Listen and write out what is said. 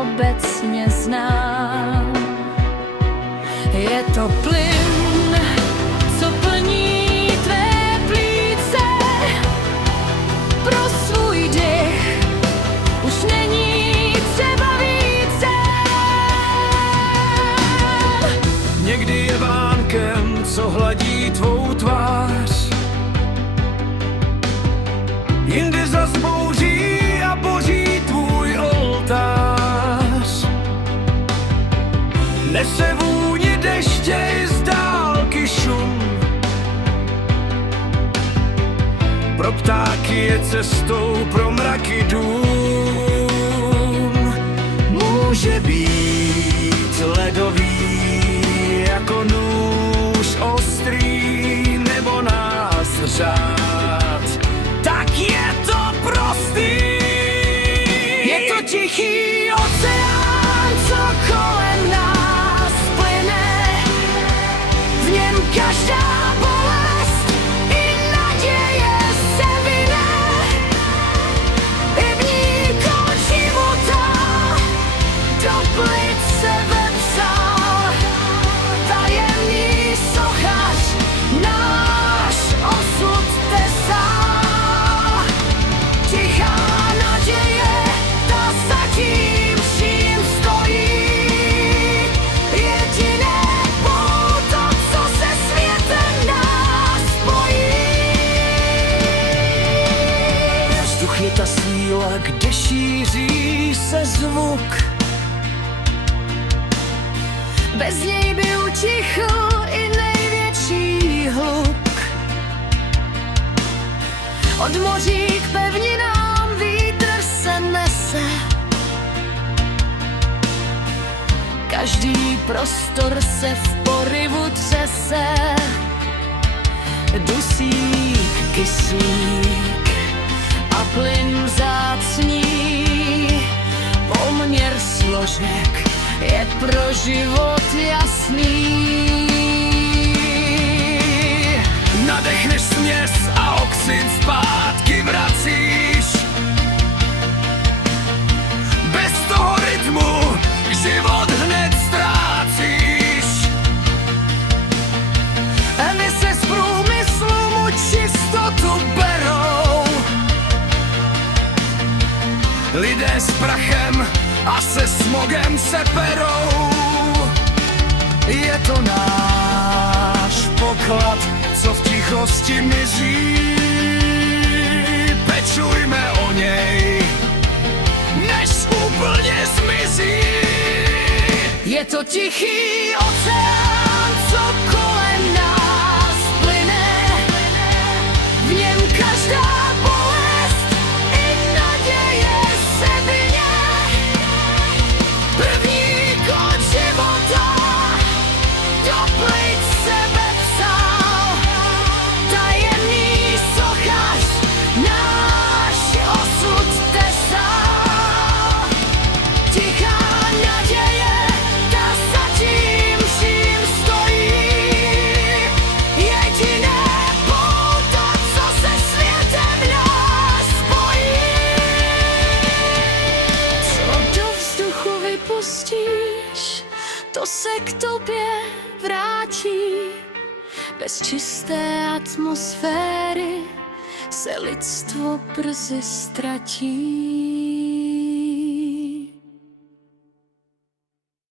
obecně znám. Je to plyn, co plní tvé plíce, pro svůj dech už není třeba více. Někdy je vánkem, co hladí tvou tvář, jindy zas bouří a boří tvůj oltář. Nese vůni deště i z dálky šum, pro ptáky je cestou, pro mraky dům. Může být ledový jako nůž ostrý, nebo nás řád, tak je to prostý. Je to tichý oceán, co kolem nás plyne, v něm každá bolest i naděje se vine. I v ní kód života do plic se vepsal tajemný sochař, náš osud tesal. Tichá naděje, ta za tím vším stojí. Jediné pouto, co se světem nás spojí. Vzduch je ta síla, kde šíří se zvuk. Bez něj by utichl i největší hluk. Od moří k pevninám vítr se nese, každý prostor se v poryvu třese. Dusík, kyslík a plyn vzácný, poměr složek je pro život jasný. Nadechneš směs a oxid zpátky vracíš. Bez toho rytmu život hned ztrácíš. Emise z průmyslu mu čistotu berou. Lidé s prachem a se smogem se perou. Je to náš poklad, co v tichosti mizí. Pečujme o něj, než úplně zmizí. Je to tichý oceán, co kolem nás plyne, v něm každá bolest i naděje se vine. První kód života do plic se vepsal tajemný sochař, náš osud tesal. Tichá naděje, ta za tím vším stojí. Jediné pouto, co se světem nás spojí. Co do vzduchu vypustíš, to se k tobě vrátí. Bez čisté atmosféry se lidstvo brzy ztratí.